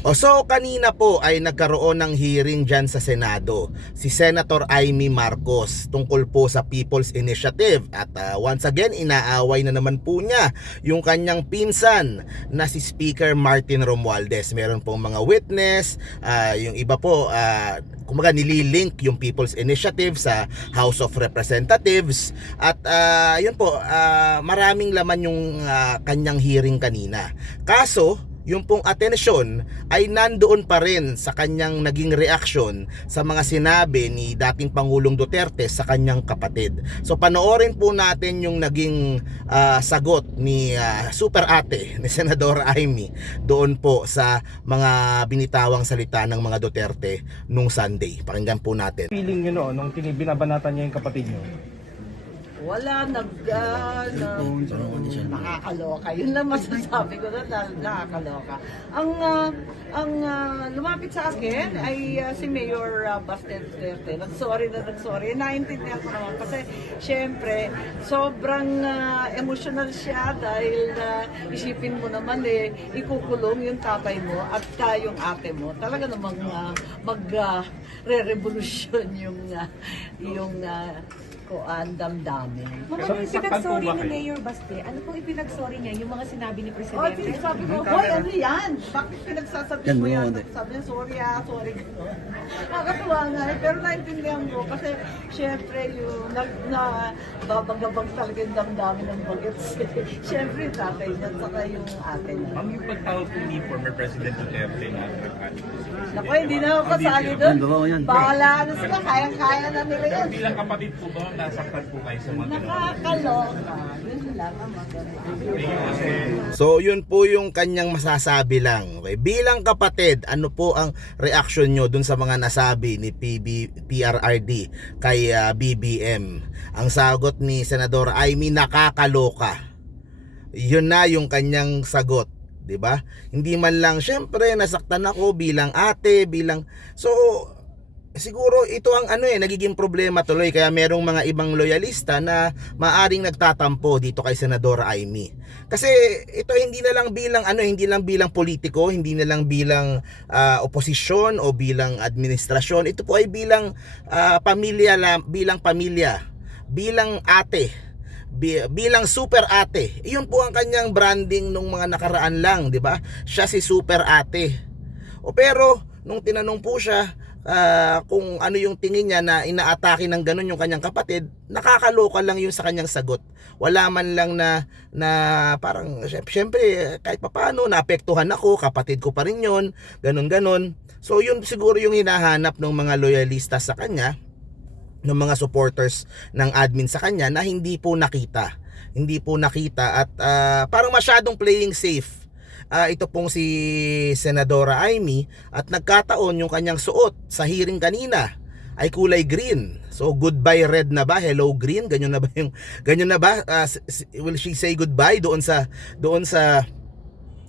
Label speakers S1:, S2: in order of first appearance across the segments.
S1: O so kanina po ay nagkaroon ng hearing dyan sa Senado si Senator Amy Marcos tungkol po sa People's Initiative at ah, once again inaaway na naman po niya yung kanyang pinsan na si Speaker Martin Romualdez. Meron pong mga witness, ah, yung iba po ah, kumaga nililink yung People's Initiative sa House of Representatives at ah, yun po ah, maraming laman yung ah, kanyang hearing kanina. Kaso yung pong atensyon ay nandoon pa rin sa kanyang naging reaksyon sa mga sinabi ni dating Pangulong Duterte sa kanyang kapatid. So panoorin po natin yung naging ah, sagot ni ah, Super Ate ni Senador Amy doon po sa mga binitawang salita ng mga Duterte nung Sunday. Pakinggan po natin.
S2: feeling nyo no, nung binabanatan niya yung kapatid nyo?
S3: Wala, nag, ah, na, nakakaloka. Yun lang masasabi ko na, na nakakaloka. Ang, ah, ang ah, lumapit sa akin ay ah, si Mayor uh, Basten Duterte. Nag-sorry na nag-sorry. Naintindihan ko naman kasi syempre, sobrang ah, emotional siya dahil ah, isipin mo naman eh, ikukulong yung tatay mo at yung ate mo. Talaga namang ah, mag ah, re-revolution yung, ah, yung uh, kuan damdamin.
S4: Mama, nung ipinag-sorry ni Mayor Baste, ano pong ipinag-sorry niya? Yung mga sinabi ni
S3: Oh,
S4: Presidente?
S3: sabi ko, hoy, ano yan? Bakit pinagsasabi mo yan? Sabi niya, sorry ah, sorry gano'n. Nakakatuwa nga eh, pero naintindihan ko kasi syempre yung nag, na babagabag talaga yung damdamin ng bagets. syempre yung tatay niya, saka yung ate niya.
S5: Ang yung pagtawag po ni former President Duterte na
S3: Naku, hindi na ako kasali doon. Bahala na sila, kayang-kaya na nila yan.
S5: Pero bilang kapatid po ba, nasaktan po kayo sa mga?
S3: Nakakaloka. Yun lang ang maganda.
S1: So yun po yung kanyang masasabi lang. Okay? Bilang kapatid, ano po ang reaction nyo dun sa mga nasabi ni PB, PRRD kay ah, BBM? Ang sagot ni Senador Amy nakakaloka. Yun na yung kanyang sagot. 'di ba? Hindi man lang syempre nasaktan ako bilang ate, bilang so siguro ito ang ano eh nagiging problema tuloy kaya merong mga ibang loyalista na maaring nagtatampo dito kay Senadora Amy. Kasi ito hindi na lang bilang ano hindi lang bilang politiko, hindi na lang bilang ah, oposisyon o bilang administrasyon. Ito po ay bilang ah, pamilya la- bilang pamilya, bilang ate bi- bilang super ate. Iyon po ang kanyang branding nung mga nakaraan lang, 'di ba? Siya si super ate. O pero nung tinanong po siya ah, kung ano yung tingin niya na inaatake ng ganun yung kanyang kapatid, nakakaloka lang yung sa kanyang sagot. Wala man lang na na parang syem- syempre kahit papaano naapektuhan ako, kapatid ko pa rin 'yon, ganun ganon. So yun siguro yung hinahanap ng mga loyalista sa kanya ng mga supporters ng admin sa kanya na hindi po nakita. Hindi po nakita at ah, parang masyadong playing safe. Ah, ito pong si Senadora Amy at nagkataon yung kanyang suot sa hearing kanina ay kulay green. So goodbye red na ba? Hello green? Ganyan na ba yung ganyan na ba? S- will she say goodbye doon sa doon sa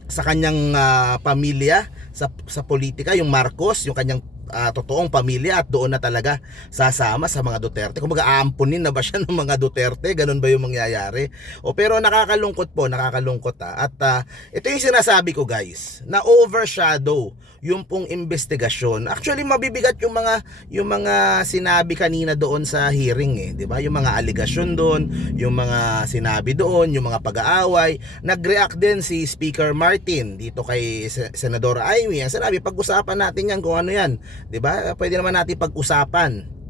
S1: sa kanyang ah, pamilya sa sa politika yung Marcos yung kanyang ah, totoong pamilya at doon na talaga sasama sa mga Duterte. Kung aampunin na ba siya ng mga Duterte? Ganun ba yung mangyayari? O pero nakakalungkot po nakakalungkot ah. at ah, ito yung sinasabi ko guys na overshadow yung pong investigasyon. Actually mabibigat yung mga yung mga sinabi kanina doon sa hearing eh di ba? Yung mga aligasyon doon yung mga sinabi doon yung mga pag-aaway. Nag-react din si Speaker Martin dito kay Sen- Senador Amy. Ang sinabi pag-usapan natin yan kung ano yan 'di ba pwede naman natin pag-usapan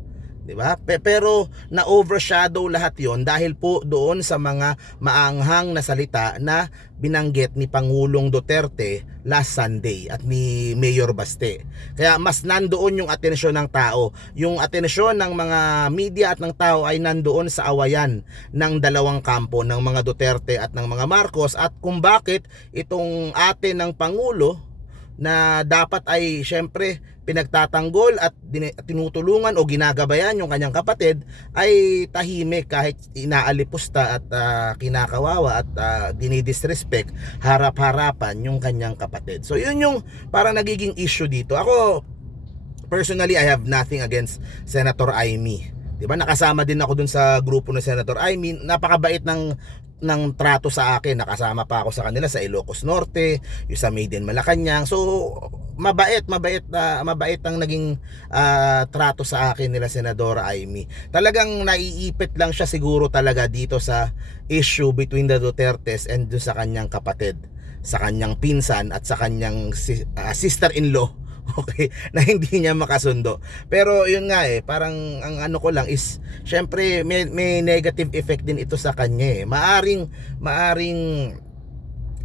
S1: 'di ba? Pe- Pero na overshadow lahat 'yon dahil po doon sa mga maanghang na salita na binanggit ni Pangulong Duterte last Sunday at ni Mayor Baste. Kaya mas nandoon yung atensyon ng tao. Yung atensyon ng mga media at ng tao ay nandoon sa awayan ng dalawang kampo ng mga Duterte at ng mga Marcos at kung bakit itong ate ng Pangulo na dapat ay syempre pinagtatanggol at tinutulungan o ginagabayan yung kanyang kapatid ay tahimik kahit inaalipusta at ah, kinakawawa at uh, dinidisrespect harap-harapan yung kanyang kapatid. So yun yung parang nagiging issue dito. Ako personally I have nothing against Senator Amy. 'Di ba? Nakasama din ako dun sa grupo ni Senator Amy. Napakabait ng ng trato sa akin. Nakasama pa ako sa kanila sa Ilocos Norte, yung sa Made in Malacanang. So, mabait, mabait na mabait ang naging ah, trato sa akin nila Senadora Amy. Talagang naiipit lang siya siguro talaga dito sa issue between the Dutertes and doon sa kanyang kapatid, sa kanyang pinsan at sa kanyang si- ah, sister-in-law. Okay, na hindi niya makasundo. Pero yun nga eh, parang ang ano ko lang is syempre may, may negative effect din ito sa kanya eh. Maaring maaring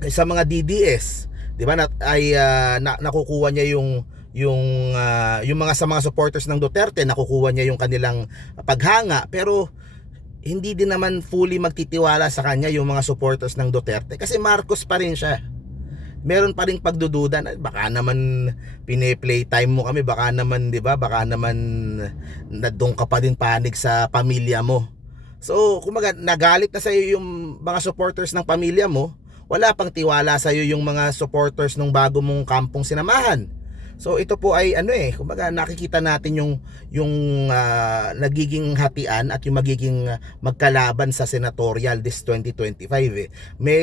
S1: sa mga DDS, 'di ba? Na, ay ah, na, nakukuha niya yung yung ah, yung mga sa mga supporters ng Duterte, nakukuha niya yung kanilang paghanga, pero hindi din naman fully magtitiwala sa kanya yung mga supporters ng Duterte kasi Marcos pa rin siya. Meron pa rin pagdududa na baka naman pine-play time mo kami, baka naman 'di ba? Baka naman nadong ka pa din panig sa pamilya mo. So, kumaga nagalit na sa iyo yung mga supporters ng pamilya mo, wala pang tiwala sa iyo yung mga supporters ng bago mong kampong sinamahan. So ito po ay ano eh, kumbaga nakikita natin yung yung ah, nagiging hatian at yung magiging magkalaban sa senatorial this 2025 eh. May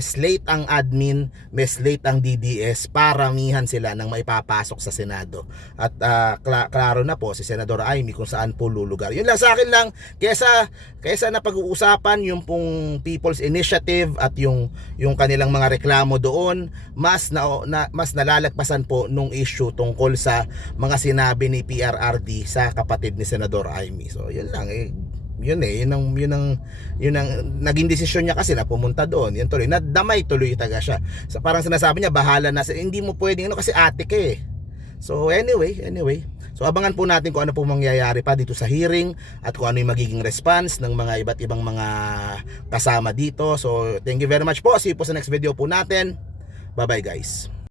S1: slate ang admin, may slate ang DDS, paramihan sila ng maipapasok sa Senado. At kla- klaro na po si Senador Amy kung saan po lulugar. Yun lang sa akin lang, kesa kesa na pag-uusapan yung pong People's Initiative at yung yung kanilang mga reklamo doon, mas na, na mas nalalagpasan po nung issue tungkol sa mga sinabi ni PRRD sa kapatid ni Senador Amy. So, yun lang eh yun eh, yun ang, yun ang, yun ang naging desisyon niya kasi na pumunta doon. Yan tuloy, nadamay tuloy taga siya. So, parang sinasabi niya, bahala na, hindi mo pwedeng ano kasi ate ka eh. So anyway, anyway. So abangan po natin kung ano po mangyayari pa dito sa hearing at kung ano yung magiging response ng mga iba't ibang mga kasama dito. So thank you very much po. See you po sa next video po natin. Bye bye guys.